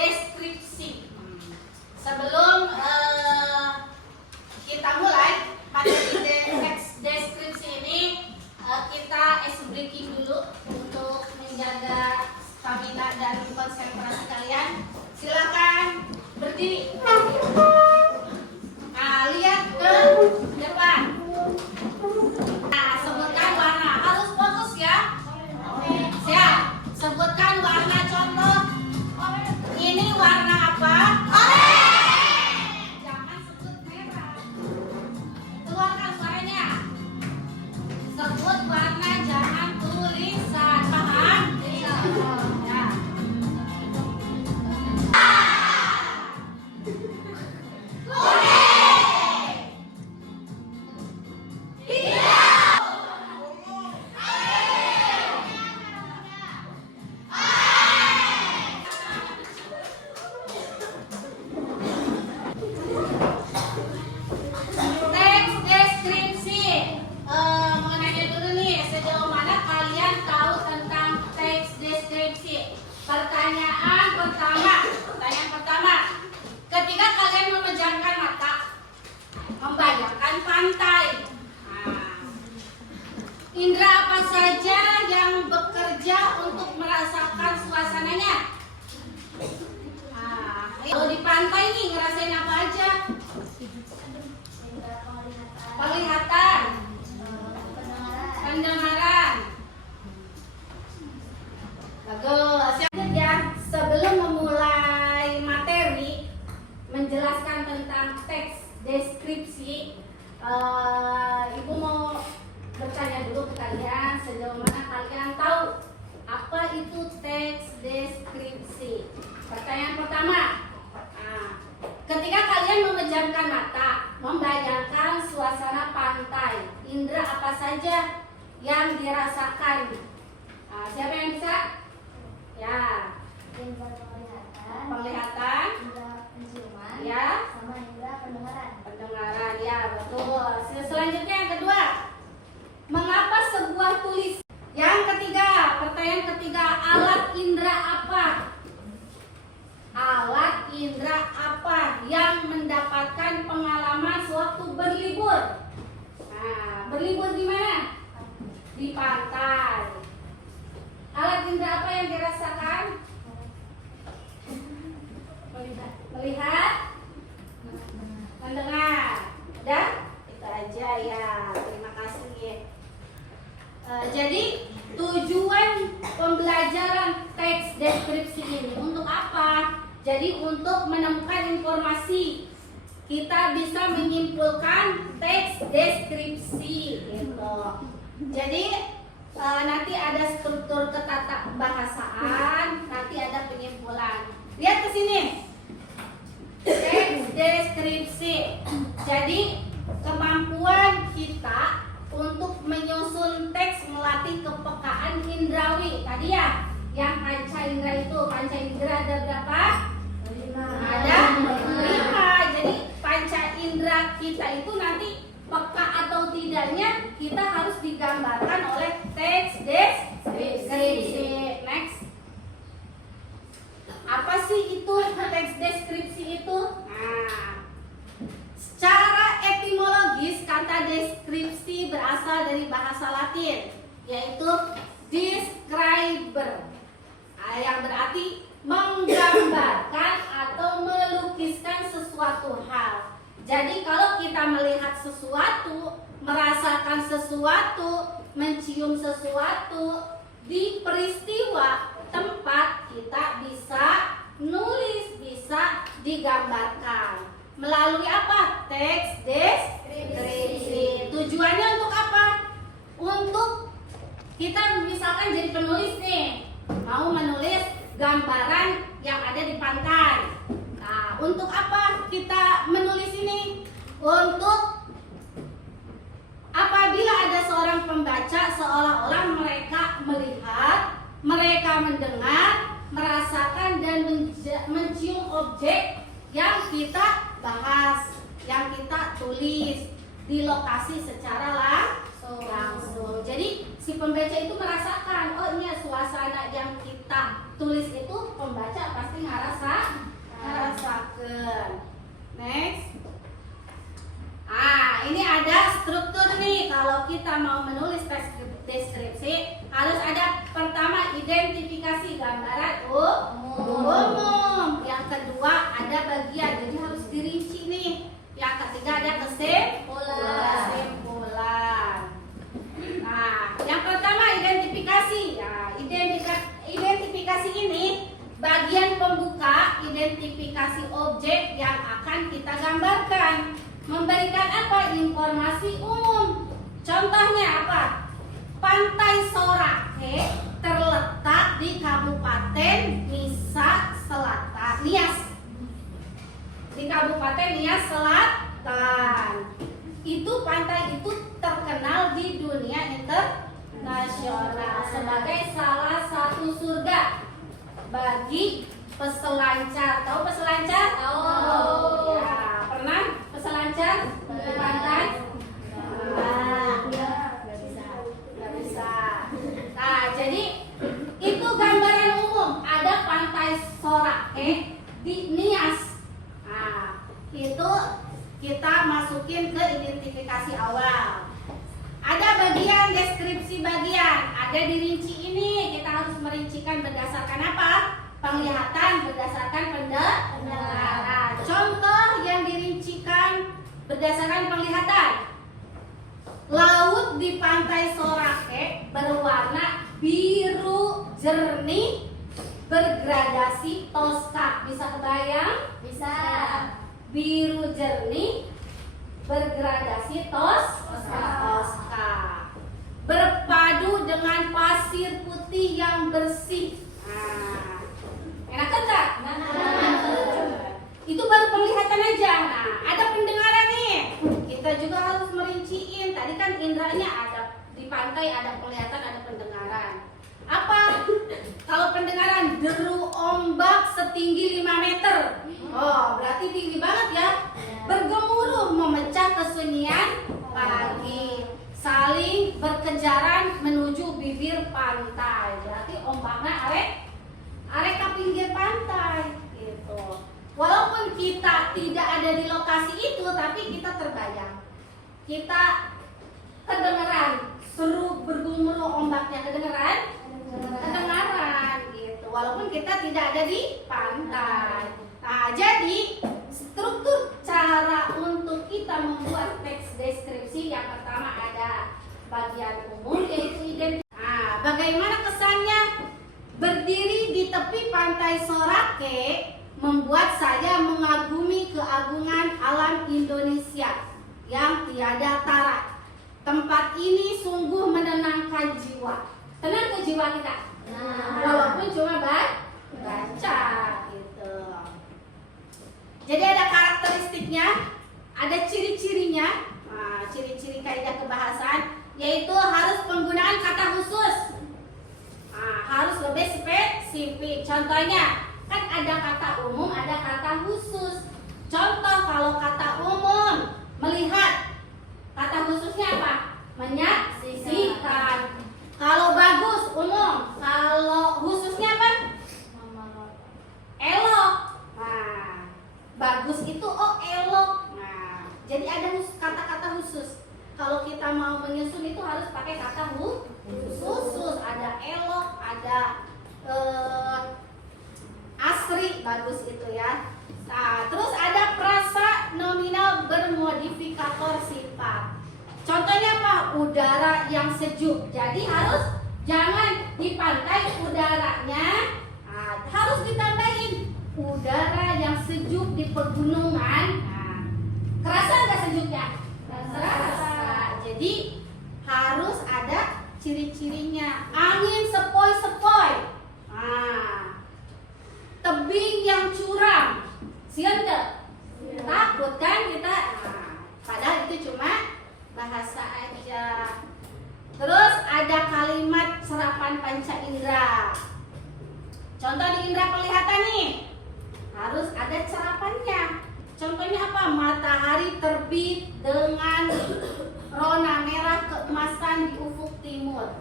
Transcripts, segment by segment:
deskripsi. Sebelum kita mulai materi teks deskripsi ini, kita ice breaking dulu untuk menjaga stamina dan konsentrasi kalian. Silakan berdiri. Nah, lihat ke depan. Nah, sebutkan warna. Harus fokus ya. Siap. Sebutkan warna contoh. Ini warna apa? Jangan sebut merah. Keluarkan suaranya. Sebut warna, jangan tulisan. Paham? Ya. Teks deskripsi. Mengenai dulu nih, sejauh mana kalian tahu tentang teks deskripsi? Pertanyaan pertama. Ketika kalian memejamkan mata, membayangkan pantai. Indra apa saja yang bekerja untuk merasakan suasananya? Kalau di pantai nih ngerasain apa aja? Penglihatan, pendengaran. Bagus. Ya, sebelum memulai materi menjelaskan tentang teks deskripsi, Ibu mau bertanya dulu ke kalian, sejauh mana kalian tahu apa itu teks deskripsi? Pertanyaan pertama. Ketika kalian memejamkan mata, membayangkan suasana pantai, indera apa saja yang dirasakan? Siapa yang bisa? Ya. Indra Penglihatan, indra penciuman, ya. sama indra pendengaran. Pendengaran, ya betul. Selanjutnya yang kedua, mengapa sebuah tulis? Yang ketiga, pertanyaan ketiga, alat indra apa? Alat indra apa yang mendapatkan pengalaman sewaktu berlibur? Berlibur di mana? Di pantai. Alat indra apa yang dirasakan? Melihat, mendengar. Udah? Itu aja ya. Terima kasih. Jadi tujuan pembelajaran teks deskripsi ini untuk apa? Jadi untuk menemukan informasi, kita bisa menyimpulkan teks deskripsi gitu. Jadi nanti ada struktur ketata bahasaan, nanti ada penyimpulan. Lihat ke sini. Teks deskripsi. Jadi kemampuan kita untuk menyusun teks melatih kepekaan indrawi. Tadi ya, yang panca indera itu, panca indera ada berapa? 5. Ada 5. Jadi panca indera kita itu nanti peka atau tidaknya kita harus digambarkan oleh teks deskripsi. Next. Apa sih itu teks deskripsi itu? Secara etimologis kata deskripsi berasal dari bahasa Latin, yaitu describer, yang berarti menggambarkan atau melukiskan sesuatu hal. Jadi kalau kita melihat sesuatu, merasakan sesuatu, mencium sesuatu di peristiwa tempat, kita bisa nulis, bisa digambarkan melalui apa? Teks deskripsi. Tujuannya untuk apa? Untuk kita misalkan jadi penulis nih, mau menulis gambaran yang ada di pantai. Nah, untuk apa kita menulis ini? Untuk apabila ada seorang pembaca, seolah-olah mereka melihat, mereka mendengar, merasakan dan mencium objek yang kita bahas, yang kita tulis di lokasi secara langsung. Jadi si pembaca itu merasakan, oh ini suasana yang kita tulis itu pembaca pasti mau menulis teks deskripsi harus ada pertama identifikasi gambaran umum. Yang kedua ada bagian, jadi harus dirinci nih. Yang ketiga ada kesimpulan. Nah, yang pertama identifikasi. Ya, identifikasi ini bagian pembuka, identifikasi objek yang akan kita gambarkan. Memberikan apa? Informasi umum. Contohnya apa? Pantai Sorake terletak di Kabupaten Nias di Kabupaten Nias Selatan. Itu pantai itu terkenal di dunia internasional sebagai salah satu surga bagi peselancar. Tahu peselancar? Tahu. Ya, pernah peselancar di pantai? Nggak bisa. Nah, jadi itu gambaran umum. Ada Pantai Sorake di Nias. Nah, itu kita masukin ke identifikasi awal. Ada bagian deskripsi bagian, ada dirinci ini. Kita harus merincikan berdasarkan apa? Penglihatan, berdasarkan pendengaran. Contoh yang dirincikan berdasarkan penglihatan. Laut di Pantai Sorake berwarna biru jernih bergradasi toska. Bisa kebayang? Bisa. Biru jernih bergradasi toska. Berpadu dengan pasir putih yang bersih. Nah, enak kan tak? Itu baru penglihatan aja. Nah, ada pendengaran nih. Kita juga harus merinciin. Tadi kan indranya ada di pantai, ada penglihatan, ada pendengaran. Apa? Kalau pendengaran, deru ombak setinggi 5 meter. Oh, berarti tinggi banget ya. Bergemuruh memecah kesunyian pagi. Saling berkejaran menuju bibir pantai. Berarti ombaknya arek ke pinggir pantai gitu. Walaupun kita tidak ada di lokasi itu, tapi kita terbayang. Kita kedengeran seru bergemuruh ombaknya, kedengeran gitu. Walaupun kita tidak ada di pantai. Nah, jadi struktur cara untuk kita membuat teks deskripsi yang pertama ada bagian umum yaitu identitas. Nah, bagaimana kesannya berdiri di tepi Pantai Sorake membuat saya mengagumi keagungan alam Indonesia yang tiada tara. Tempat ini sungguh menenangkan jiwa. Tenang ke jiwa kita. Walaupun cuma baca gitu. Jadi ada karakteristiknya, ada ciri-cirinya. Nah, ciri-ciri kaidah kebahasaan yaitu harus penggunaan kata khusus. Nah, harus lebih spesifik. Contohnya, kan ada kata umum, ada kata khusus. Contoh kalau kata umum, melihat. Kata khususnya apa? Menyaksikan. Kalau bagus, umum. Kalau khususnya apa? Elok. Nah, bagus itu elok. Nah, jadi ada kata-kata khusus. Kalau kita mau menyusun itu harus pakai kata khusus. Ada elok, ada asri, bagus itu ya. Nah, terus ada prasa nominal bermodifikator sifat. Contohnya apa? Udara yang sejuk. Jadi jangan di pantai udaranya, harus ditambahin udara yang sejuk di pegunungan. Nah, kerasa nggak sejuknya? Kerasa. Jadi harus ada ciri-cirinya. Angin sepoi-sepoi. Nah, tebing yang curam. Sian gak? Takut kan kita? Nah, padahal itu cuma bahasa aja. Terus ada kalimat serapan panca indera. Contoh di indera penglihatan nih, harus ada serapannya. Contohnya apa? Matahari terbit dengan rona merah keemasan di ufuk timur.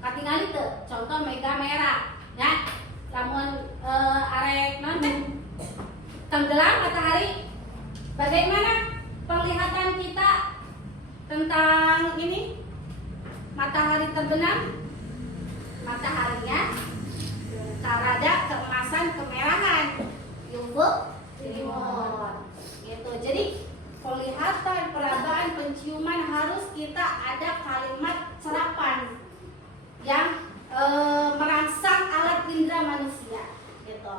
Katingali itu contoh mega merah. Ya, namun arek tenggelam matahari. Bagaimana penglihatan kita tentang ini matahari terbenam? Mataharinya rada keemasan kemerahan, ufuk timun. Gitu. Jadi penglihatan, perabaan, penciuman harus kita ada kalimat serapan yang merangsang alat indera manusia. Gitu.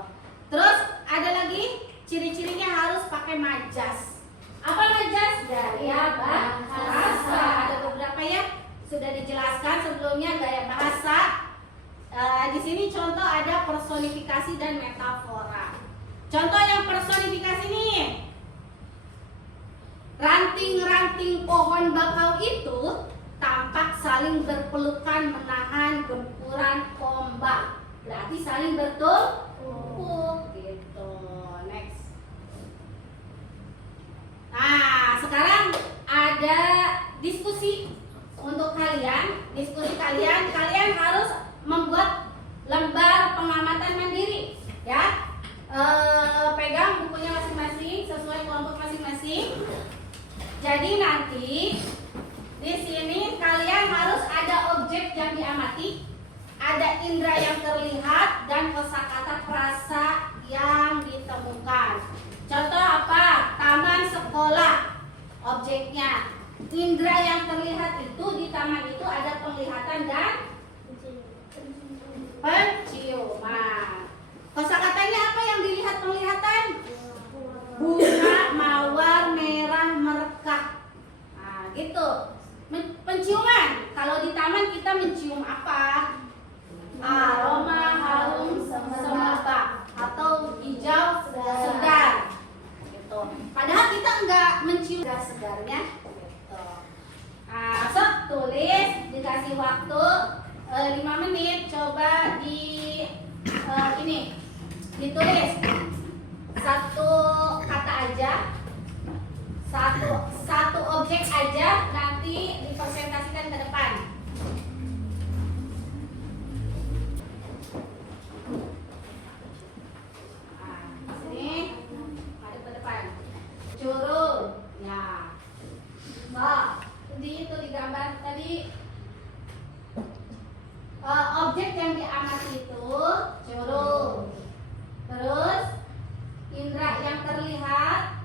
Terus ada lagi ciri-cirinya harus pakai majas. Apa majas? Gaya bahasa. Ada beberapa ya sudah dijelaskan sebelumnya gaya bahasa. Di sini contoh ada personifikasi dan metafora. Contoh yang personifikasi nih. Ranting-ranting pohon bakau itu tampak saling berpelukan menahan gempuran ombak. Berarti saling bertumpuk gitu. Next. Nah, sekarang ada diskusi untuk kalian. Diskusi kalian harus membuat lembar pengamatan mandiri, ya. Pegang bukunya masing-masing sesuai kelompok masing-masing. Jadi nanti di sini kalian harus ada objek yang diamati, ada indera yang terlihat dan kosakata frasa yang ditemukan. Contoh apa? Taman sekolah. Objeknya indera yang terlihat itu di taman itu ada penglihatan dan penciuman. Kosakatanya apa yang dilihat penglihatan? Bunga, mawar, merah, merekah. Nah, gitu. Penciuman. Kalau di taman kita mencium apa? Aroma harum semerbak atau hijau segar. Gitu. Padahal kita enggak mencium segarnya. Gitu. Nah, sok tulis, dikasih waktu 5 menit, coba ini ditulis satu kata aja, satu objek aja, nanti dipresentasikan ke depan. Nah, sini ada ke depan. Curug, ya. Itu digambar tadi. Objek yang diamati itu curug. Terus indera yang terlihat,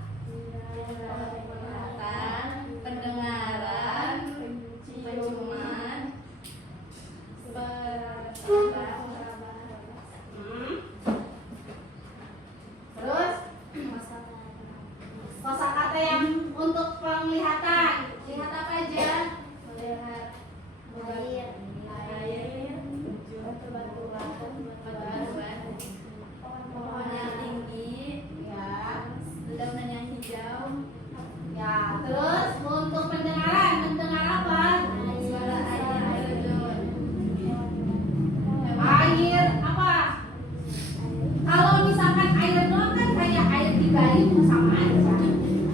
pendengaran, penciuman, terus kosakata yang untuk penglihatan. Lihat apa aja? Melihat air, pohon yang tinggi, ya, dedaunan yang hijau, ya. Terus untuk pendengaran, mendengar apa? Suara air terjun. Air apa? Kalau misalkan air doang kan kayak air digali sama aja.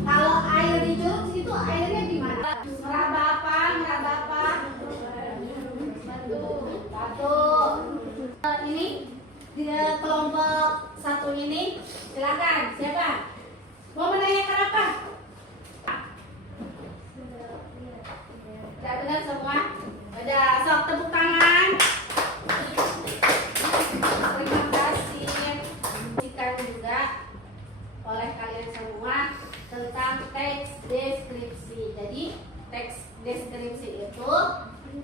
Kalau air di curug itu airnya di mana? Meraba apa? Batu. Ini di kelompok satu ini, silakan. Siapa? Mau menanyakan apa? Sudah benar semua? Udah, sok tepuk tangan. Terima kasih. Dikan juga oleh kalian semua tentang teks deskripsi. Jadi teks deskripsi itu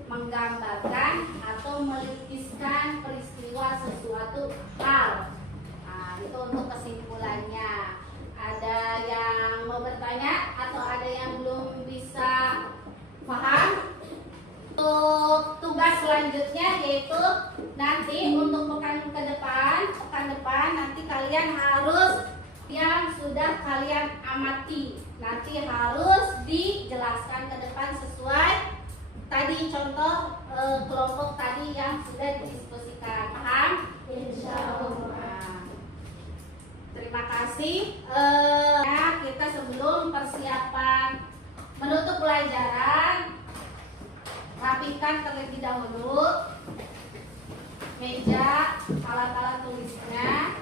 menggambarkan atau melukiskan peristiwa sesuatu hal. Nah, itu untuk kesimpulannya. Ada yang mau bertanya atau ada yang belum bisa paham? Untuk tugas selanjutnya yaitu nanti untuk pekan depan nanti kalian harus yang sudah kalian amati nanti harus dijelaskan ke depan sesuai tadi contoh kelompok tadi yang sudah didiskusikan. Paham? Insyaallah. Terima kasih. Kita sebelum persiapan menutup pelajaran, rapikan terlebih dahulu meja, alat-alat tulisnya.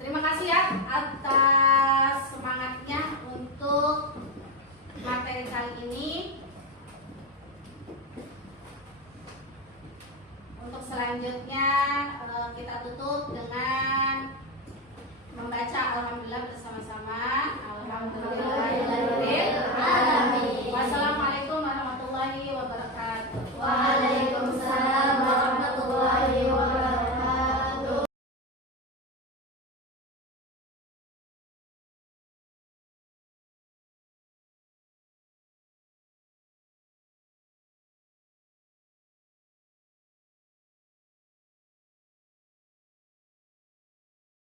Terima kasih ya atas semangatnya untuk selanjutnya kita tutup dengan membaca alhamdulillah bersama-sama. Alhamdulillah.